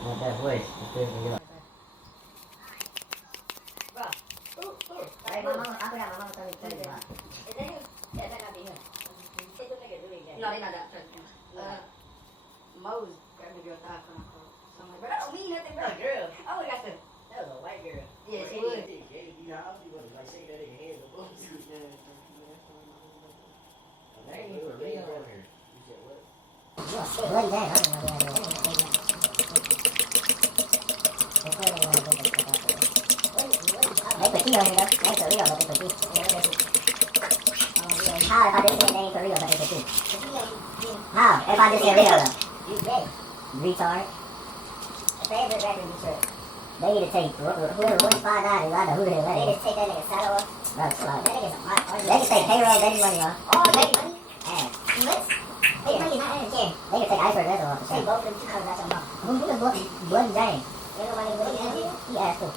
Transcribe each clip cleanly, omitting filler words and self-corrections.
That voice is pissing me off. Hey, my mama, I forgot my mama told me to tell you about. Is that him? Yeah, that gotta be him. This nigga really gay. No, they not that. Mose grabbed the girl's eye from her. So I'm like, bro, that don't mean nothing, bro. Oh, girl. I would got to. That was a white girl. Yeah, she would. Like, shake that in your head. Bloody dang, I don't know what that is. They put tea on here though. They ain't for real, but they put tea. How if I just said they ain't for real, but they put tea? How if I just said real though? You gay. Retard. Favorite record you took. They need to take whoever won 5 dollars. I know who the hell that They is. just take that nigga saddle off. That's slow. That nigga's a hot. They can take payroll, baby money off. Oh, baby money? Ass. What? Baby money not in the They can take iceberg leather off the Take same. both of them $200 out your mouth. Who the bloody dang? Ain't nobody with you. He asked too.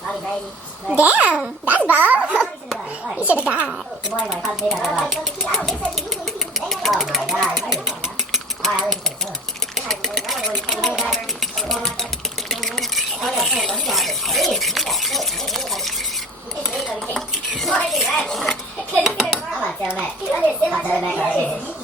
Bobby crazy. Damn, that's bold. What? You should have died. The boy might pop big on I the don't think so. You usually they Oh my god. Alright, I'll listen to the song. I'm gonna tell Matt. I'll tell Matt how it is.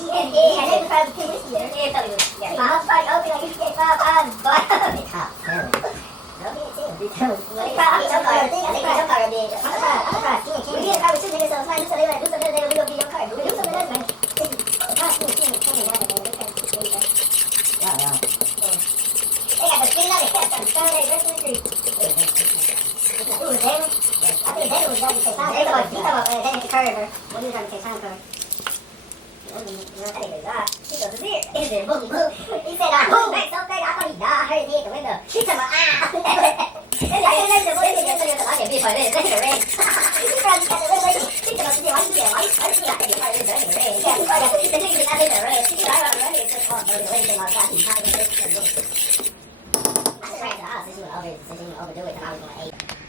Overdo it because I was going to 8.